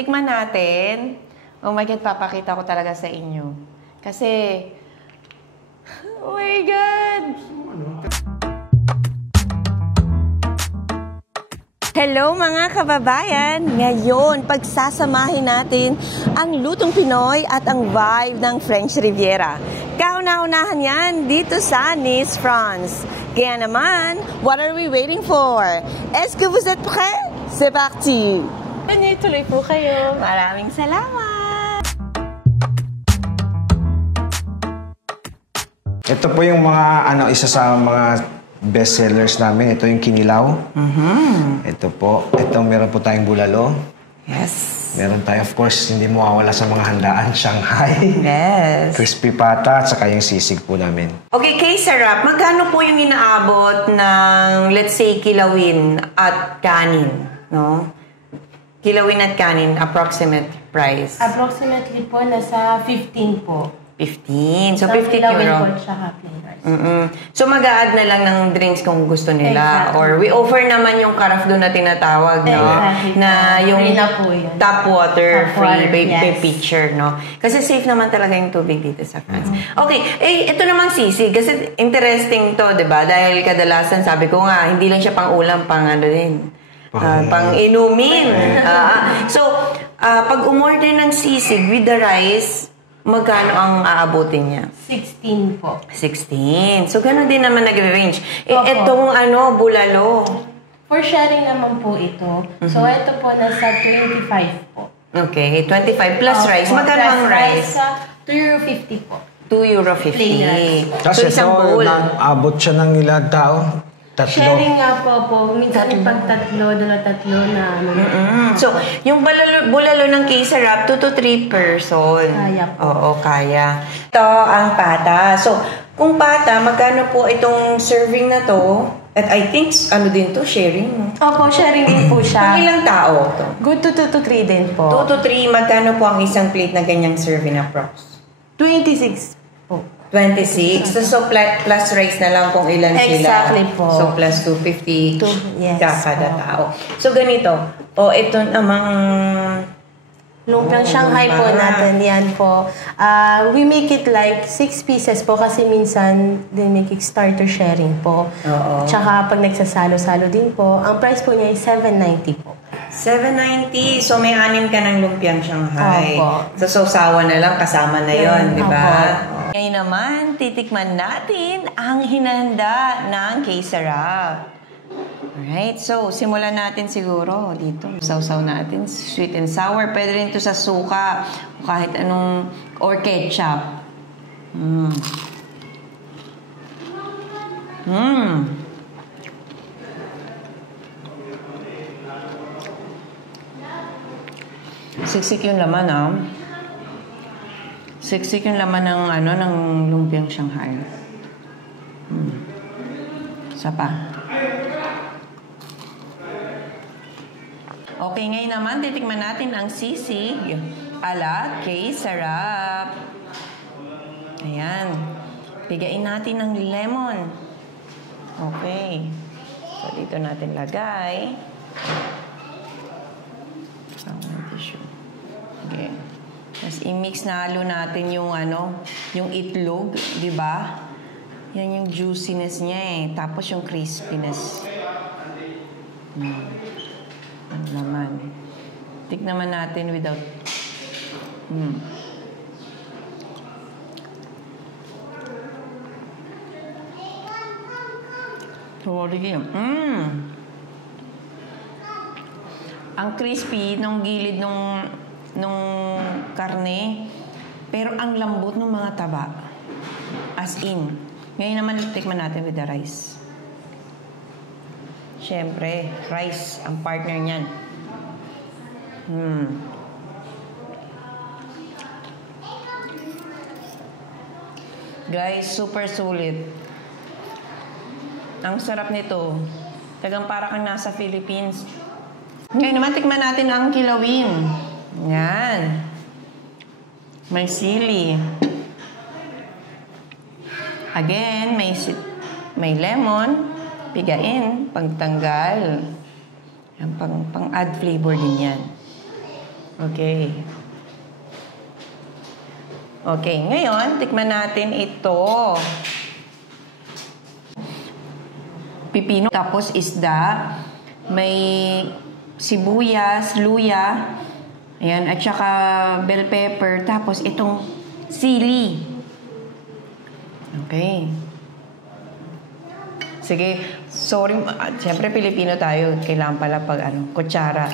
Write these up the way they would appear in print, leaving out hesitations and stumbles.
tikman natin. Oh my God, papakita ko talaga sa inyo. Kasi, oh my God! Hello mga kababayan! Ngayon, pagsasamahin natin ang lutong Pinoy at ang vibe ng French Riviera. Kauna-unahan yan dito sa Nice, France. Kaya naman, what are we waiting for? Est-ce que vous êtes prêts? C'est parti! Tuloy po kayo. Maraming salamat! Ito po yung mga, isa sa mga best sellers namin. Ito yung kinilaw. Ito po. Ito, meron po tayong bulalo. Yes. Meron tayo, of course, hindi mawawala sa mga handaan, Shanghai. Yes. Crispy pata, at saka yung sisig po namin. Okay, kay Sarap, magkano po yung inaabot ng, let's say, kilawin at kanin, no? Kilawin at kanin, approximate price. Approximately po, nasa 15 po. 15. So, 50 kilawin euro. po, tsaka plain rice. So, mag-a-add na lang ng drinks kung gusto nila. Exactly. Or we offer naman yung karafdo na tinatawag, no? Exactly. Na yung Free na po yun. tap water, Tap free, water, yes. pitcher, no? Kasi safe naman talaga yung tubig dito sa France. Okay, ito namang sisig. Kasi interesting to, di ba? Dahil kadalasan, sabi ko nga, hindi lang siya pang ulam, pang ano din. Pang inumin. Pag umorder ng sisig with the rice, magkano ang aabutin niya? 16 po. 16. So, gano'n din naman nag-range. Itong bulalo. For sharing naman po ito. So, ito po nasa 25 po. Okay, 25 plus rice. Magkano ang rice? €2.50 po. €2.50. Plain rice. Tapos ito, abot siya ng ilang tao. Tatlo. Sharing nga po. Minsan pag tatlo na ano. So, yung bulalo ng K-Sarap, 2 to 3 person. Kaya po. Oo, kaya. Ito ang pata. So, kung pata, magkano po itong serving na to? At I think, din to, sharing. Opo, sharing din po siya. Pang ilang tao to? Good to 2 to 3 din po. 2 to 3, magkano po ang isang plate na ganyang serving approx? 26 po. 26. So, plus rice na lang kung ilan sila. Exactly po. So, plus 250 yes, kada po. tao. So, ganito. Ito namang Lumpiang Shanghai po natin, yan po. We make it like 6 pieces po kasi minsan din make it starter sharing po. Oo. Tsaka pag nagsasalo-salo din po, ang price po niya ay $7.90 po. $7.90. So, may 6 ka ng lumpiang Shanghai. Opo. So, sausawa na lang, kasama na yon, di ba? Opo. Ngayon naman, titikman natin ang hinanda ng K-Sarap. Alright, so simulan natin siguro dito. Sausaw natin, sweet and sour. Pwede rin ito sa suka o kahit anong, or ketchup. Siksik yung laman, Siksik yung laman ng lumpiang Shanghai. Isa pa. Okay, ngayon naman, titikman natin ang sisig ala K-Sarap. Ayan. Pigain natin ng lemon. Okay. So, dito natin lagay. Tissue. Okay. Tapos, i-mix na halo natin yung yung itlog, di ba? Yan yung juiciness niya eh. Tapos, yung crispiness. Ang laman. Tignan naman natin without... Sorry. Ang crispy nung gilid nung karne, pero ang lambot ng mga taba. As in. Ngayon naman, tikman natin with the rice. Siyempre, rice ang partner niyan. Guys, super sulit. Ang sarap nito. Tagang para kang nasa Philippines. Ngayon naman, tikman natin ang kilawin. Yan. May sili. Again, may lemon. Pigain, pagtanggal. Yan, pang-add flavor din yan. Okay. Okay, ngayon, tikman natin ito. Pipino, tapos isda. May sibuyas, luya. Ayan, at saka bell pepper. Tapos itong sili. Okay. Sige, sorry. Siyempre, Pilipino tayo. Kailangan pala pag kutsara.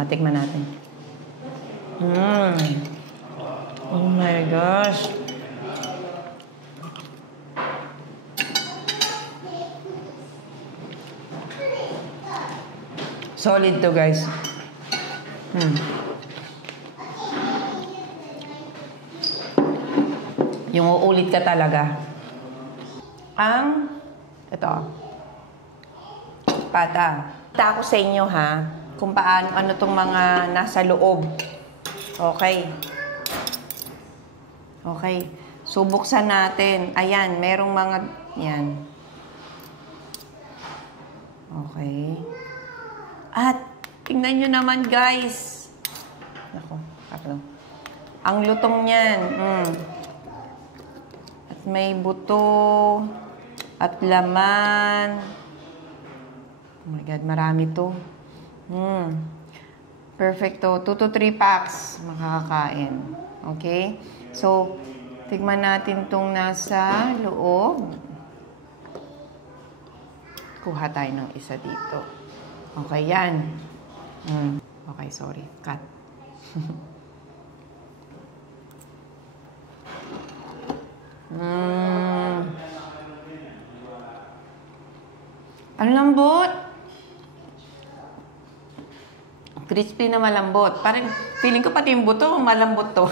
Tikman natin. Oh my gosh. Solid to, guys. Yung uulit ka talaga. Ito. Pata. Ita ko sa inyo, ha, kung paano, ano tong mga nasa loob. Okay. Okay. So, buksan natin. Ayan, merong mga, yan. Okay. At, tingnan nyo naman, guys. Ako, ang lutong niyan. At may buto. At laman. Oh my God, marami to. Perfecto. 2 to 3 packs makakakain. Okay? So, tignan natin tong nasa loob. Kuha tayo ng isa dito. Okay, yan. Okay, sorry. Cut. Ang lambot. Crispy na malambot. Parang, feeling ko pati yung buto, malambot to.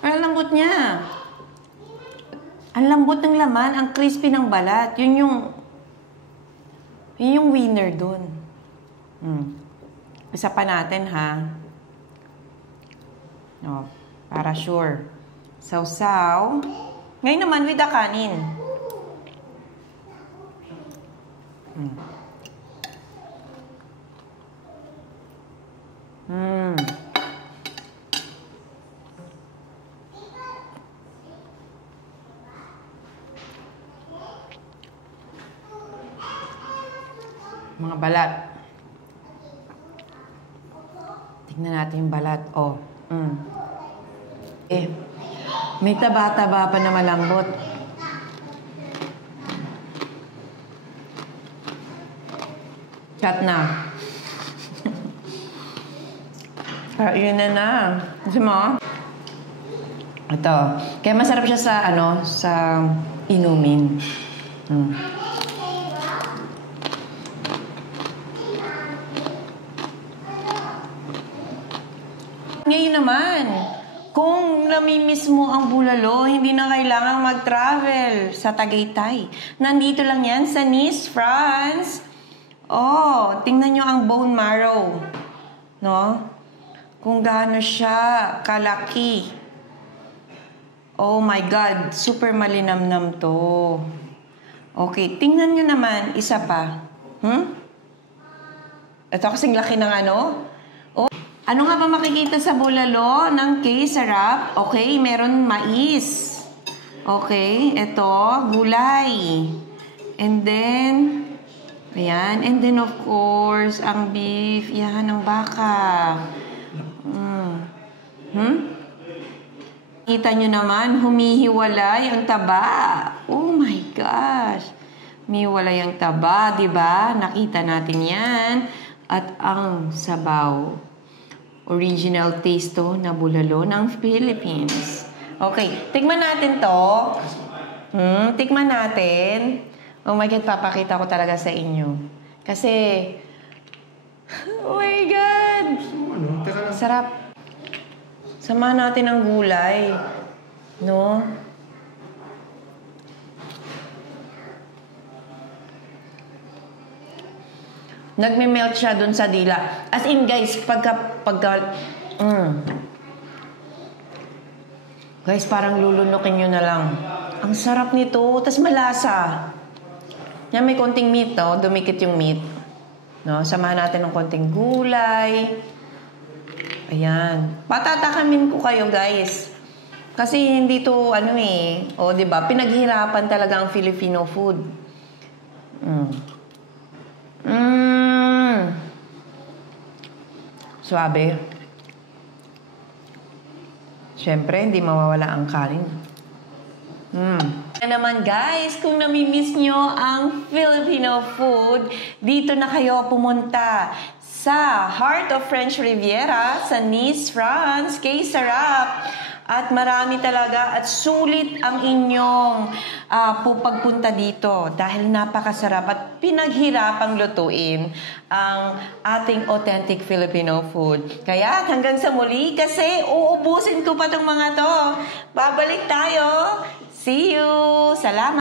Ang lambot niya. Ang lambot ng laman, ang crispy ng balat. Yun yung winner dun. Isa pa natin, ha? No, para sure. Sausaw. Ngayon naman, with the kanin. Mga balat. Tignan natin yung balat. Oh. May taba-taba pa na malambot. Cut na. Yun na. Gusto mo? Ito. Kaya masarap siya sa, sa inumin. Ngayon naman, kung namimiss mo ang bulalo, hindi na kailangang mag-travel sa Tagaytay. Nandito lang yan sa Nice, France. Oh, tingnan nyo ang bone marrow. No? Kung gaano siya kalaki. Oh my God, super malinamnam to. Okay, tingnan nyo naman, isa pa. Ito kasing laki ng Oh, ano nga ba makikita sa bulalo ng K-sarap? Okay, meron mais. Okay, ito, gulay. And then, ayan. And then, of course, ang beef. Yan, ang baka. Kita nyo naman, humihiwalay ang taba. Oh my gosh. Humihiwalay ang taba, di ba? Nakita natin yan. At ang sabaw. Original taste to na bulalo ng Philippines. Okay, tikman natin to. Tikman natin. Oh my God, papakita ko talaga sa inyo. Kasi, oh my God! Sarap. Samahan natin ang gulay. No? Nagme-melt siya dun sa dila. As in, guys, guys, parang lulunukin nyo na lang. Ang sarap nito. Tas malasa. Yan, may konting meat, no? Dumikit yung meat. No? Samahan natin ng konting gulay. Ayan. Patatakamin ko kayo, guys. Kasi hindi to, o, diba, pinaghirapan talaga ang Filipino food. Suabe. Siyempre, hindi mawawala ang kanin. Kaya naman guys, kung namimiss nyo ang Filipino food, dito na kayo pumunta sa Heart of French Riviera sa Nice, France. Kay sarap! At marami talaga at sulit ang inyong pagpunta dito dahil napakasarap at pinaghirapang lutuin ang ating authentic Filipino food. Kaya hanggang sa muli kasi uubusin ko pa itong mga to. Babalik tayo. See you! Salamat!